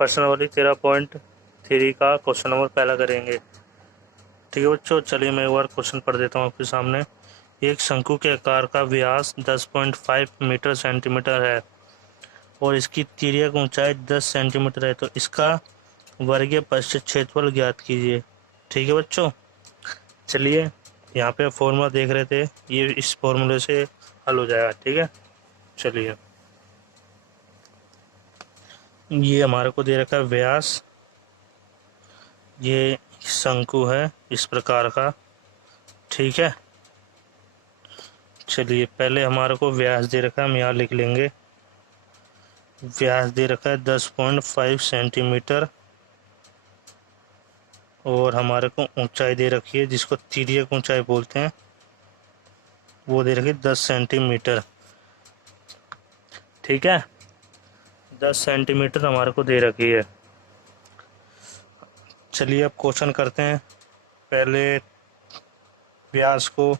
प्रश्नावली 13.3 का question number पहला करेंगे। ठीक है बच्चों, चलिए मैं एक बार क्वेश्चन पढ़ देता हूँ आपके सामने। एक शंकु के आकार का व्यास 10.5 मीटर सेंटीमीटर है और इसकी तिर्यक ऊंचाई 10 सेंटीमीटर है, तो इसका वर्गीय पृष्ठ क्षेत्रफल ज्ञात कीजिए। ठीक है बच्चों, चलिए यहाँ पे फॉर्मूला देख रहे थे, ये इस फॉर्मूले से हल हो जाएगा। ठीक है, चलिए ये हमारे को दे रखा है व्यास, ये शंकु है इस प्रकार का। ठीक है, चलिए पहले हमारे को व्यास दे रखा है, हम यहाँ लिख लेंगे। व्यास दे रखा है 10.5 सेंटीमीटर और हमारे को ऊंचाई दे रखी है जिसको तिर्यक ऊंचाई बोलते हैं, वो दे रखी है 10 सेंटीमीटर। ठीक है, 10 सेंटीमीटर हमारे को दे रखी है। चलिए अब क्वेश्चन करते हैं। पहले व्यास को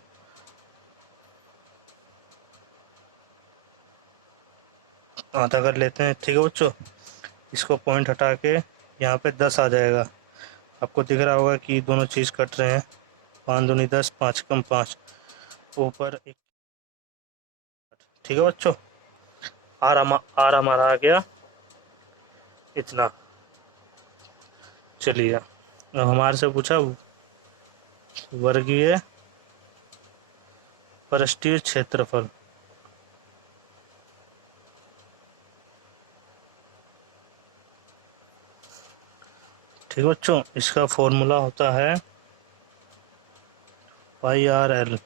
आधा कर लेते हैं। ठीक है बच्चों, इसको पॉइंट हटा के यहाँ पे 10 आ जाएगा। आपको दिख रहा होगा कि दोनों चीज़ कट रहे हैं। 5 दूनी 10, 5 कम 5, ऊपर 1। ठीक है बच्चों, आर हमारा आ गया इतना। चलिए अब हमारे से पूछा वर्गीय पृष्ठीय क्षेत्रफल। ठीक है बच्चों, इसका फॉर्मूला होता है पाई आर एल।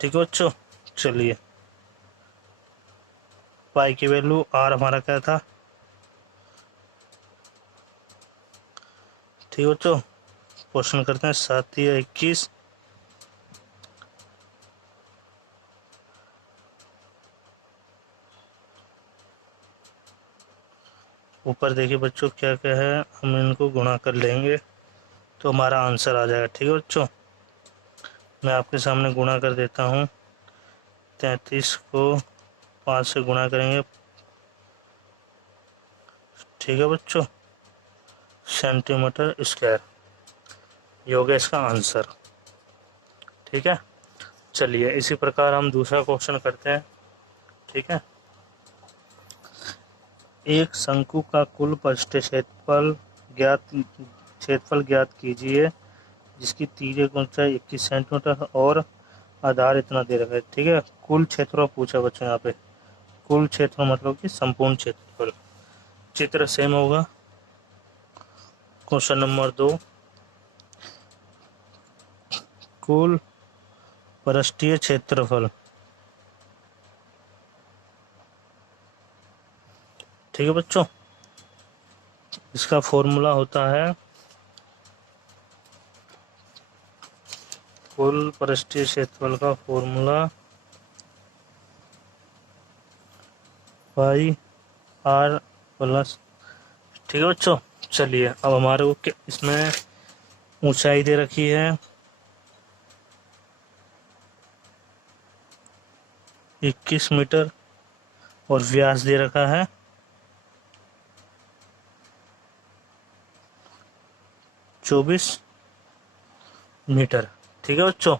ठीक है बच्चों, चलिए पाई की वैल्यू आर हमारा क्या था। ठीक है बच्चों, क्वेश्चन करते हैं। 7 या 21, ऊपर देखिए बच्चों क्या क्या है, हम इनको गुणा कर लेंगे तो हमारा आंसर आ जाएगा। ठीक है बच्चों, मैं आपके सामने गुणा कर देता हूँ। 33 को 5 से गुणा करेंगे। ठीक है बच्चों, सेंटीमीटर स्क्वायर ये हो गया इसका आंसर। ठीक है, चलिए इसी प्रकार हम दूसरा क्वेश्चन करते हैं। ठीक है, एक शंकु का कुल पृष्ठीय क्षेत्रफल ज्ञात कीजिए जिसकी तिर्यक ऊंचाई 21 सेंटीमीटर और आधार इतना दे रखा है। ठीक है, कुल क्षेत्रफल पूछा बच्चों यहाँ पे। कुल क्षेत्र मतलब कि संपूर्ण क्षेत्रफल। चित्र सेम होगा। क्वेश्चन नंबर 2, कुल पृष्ठीय क्षेत्रफल। ठीक है बच्चों, इसका फॉर्मूला होता है कुल पृष्ठीय क्षेत्रफल का फॉर्मूला पाई आर प्लस। ठीक है बच्चों, चलिए अब हमारे को इसमें ऊंचाई दे रखी है 21 मीटर और व्यास दे रखा है 24 मीटर। ठीक है बच्चों,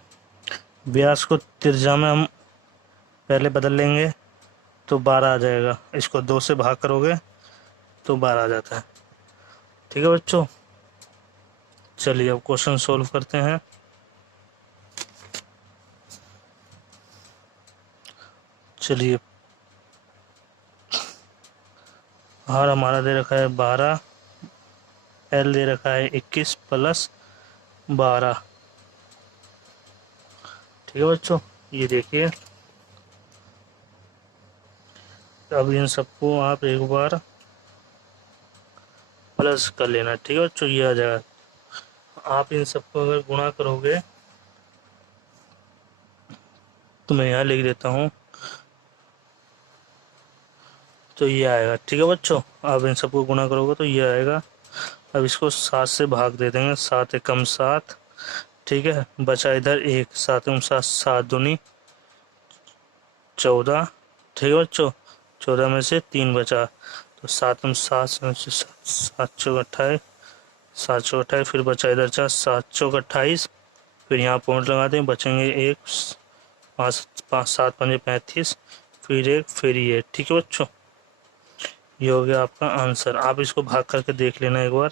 व्यास को त्रिज्या में हम पहले बदल लेंगे तो 12 आ जाएगा। इसको 2 से भाग करोगे तो 12 आ जाता है। ठीक है बच्चों, चलिए अब क्वेश्चन सोल्व करते हैं। चलिए आर हमारा दे रखा है 12, एल दे रखा है 21 प्लस 12। ठीक है बच्चों, ये देखिए अब इन सबको आप एक बार प्लस कर लेना। ठीक है बच्चों, ये आ जाएगा। आप इन सबको अगर गुणा करोगे तो मैं यहाँ लिख देता हूँ तो ये आएगा। ठीक है बच्चों, आप इन सबको गुणा करोगे तो ये आएगा। अब इसको 7 से भाग दे देंगे। 7 एकम 7। ठीक है, बचा इधर 1। 7 एकम 7, 7 दूनी 14। ठीक है बच्चों, 14 में से 3 बचा तो 7 फिर बचा इधर 4 7 चौक 28, फिर यहाँ पॉइंट लगा दें, बचेंगे एक, 5 5 7 5 35, फिर एक, फिर ये। ठीक है बच्चों, ये हो गया आपका आंसर। आप इसको भाग करके देख लेना एक बार,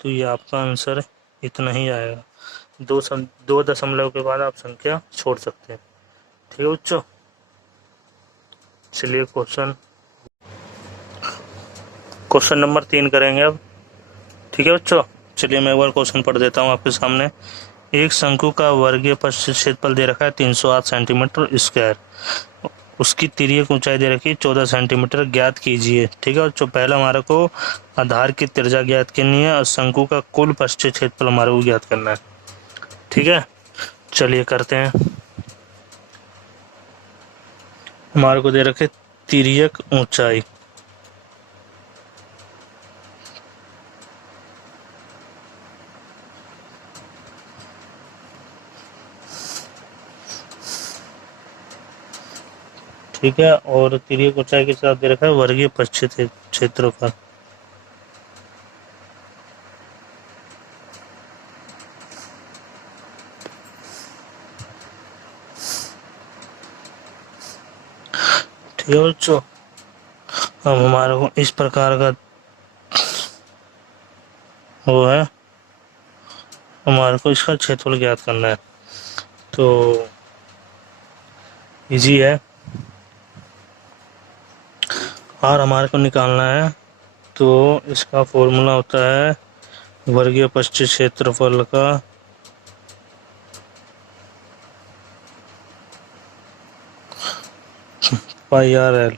तो ये आपका आंसर इतना ही आएगा। 2 दशमलव के बाद आप संख्या छोड़ सकते हैं। ठीक है बच्चों, चलिए क्वेश्चन नंबर 3 करेंगे अब। ठीक है बच्चों, चलिए मैं एक बार क्वेश्चन पढ़ देता हूँ आपके सामने। एक शंकु का वर्गीय पृष्ठ क्षेत्रफल दे रखा है 308 सेंटीमीटर स्क्वायर, उसकी तिर्यक ऊंचाई दे रखी है 14 सेंटीमीटर, ज्ञात कीजिए। ठीक है बच्चों, पहले हमारे को आधार की त्रिज्या ज्ञात करनी है और शंकु का कुल पृष्ठ क्षेत्रफल हमारे को ज्ञात करना है। ठीक है, चलिए करते हैं। हमारे को दे रखे तिर्यक ऊंचाई, ठीक है, और तिर्यक ऊंचाई के साथ दे रखा है वर्गीय पृष्ठ क्षेत्रफल। ठीक है बच्चों, अब हमारे को इस प्रकार का वो है, हमारे को इसका क्षेत्रफल ज्ञात करना है। तो इजी है, और हमारे को निकालना है। तो इसका फॉर्मूला होता है वर्गीय पृष्ठ क्षेत्रफल का πRL।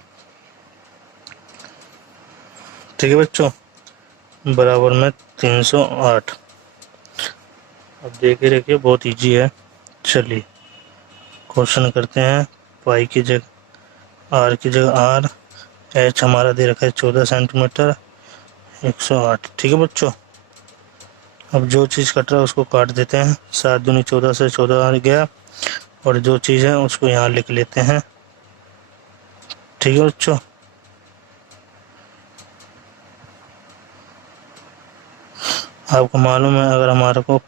ठीक है बच्चों, बराबर में 308। अब देखिए रखिए, बहुत इजी है। चलिए क्वेश्चन करते हैं। पाई की जगह आर की जगह आर, एच हमारा दे रखा है 14 सेंटीमीटर, 108। ठीक है बच्चों, अब जो चीज़ कट रहा है उसको काट देते हैं। 7 दूनी 14 से 14 आ गया, और जो चीज़ है उसको यहाँ लिख लेते हैं। ठीक है बच्चों, आपको मालूम है अगर हमारे को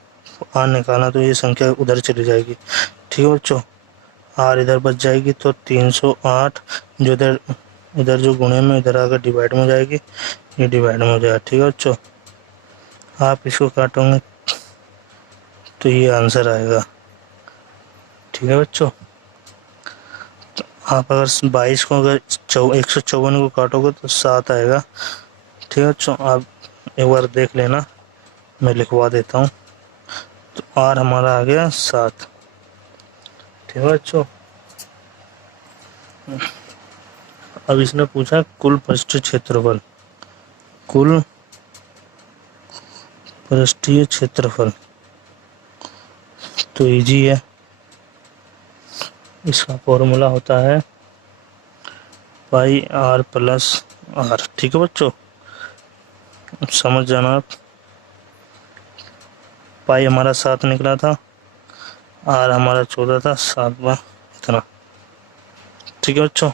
आर निकालना तो ये संख्या उधर चली जाएगी। ठीक है बच्चों, आर इधर बच जाएगी, तो 308 जो इधर जो गुणे में इधर आकर डिवाइड में जाएगी, ये डिवाइड में हो जाएगा। ठीक है बच्चों, आप इसको काटोगे तो ये आंसर आएगा। ठीक है बच्चों, तो आप अगर 22 को अगर 154 को काटोगे तो 7 आएगा। ठीक है बच्चों, आप एक बार देख लेना, मैं लिखवा देता हूँ। तो आर हमारा आ गया 7। ठीक है बच्चों, अब इसने पूछा कुल पृष्ठीय क्षेत्रफल, कुल पृष्ठीय क्षेत्रफल। तो इजी है, इसका फॉर्मूला होता है πR + R। ठीक है बच्चों, समझ जाना आप। पाई हमारा 7 निकला था, आर हमारा 14 था, 7 बार इतना। ठीक है बच्चों,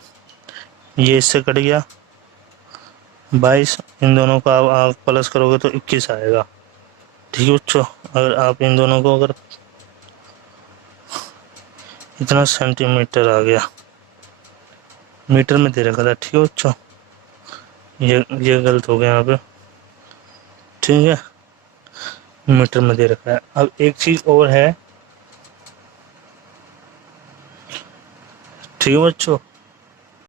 ये इससे कट गया 22, इन दोनों का आप प्लस करोगे तो 21 आएगा। ठीक है बच्चों, अगर आप इन दोनों को अगर इतना सेंटीमीटर आ गया, मीटर में दे रखा था। ठीक है बच्चों, ये गलत हो गया यहाँ पे। ठीक है, मीटर में दे रखा है। अब एक चीज और है। ठीक है बच्चों,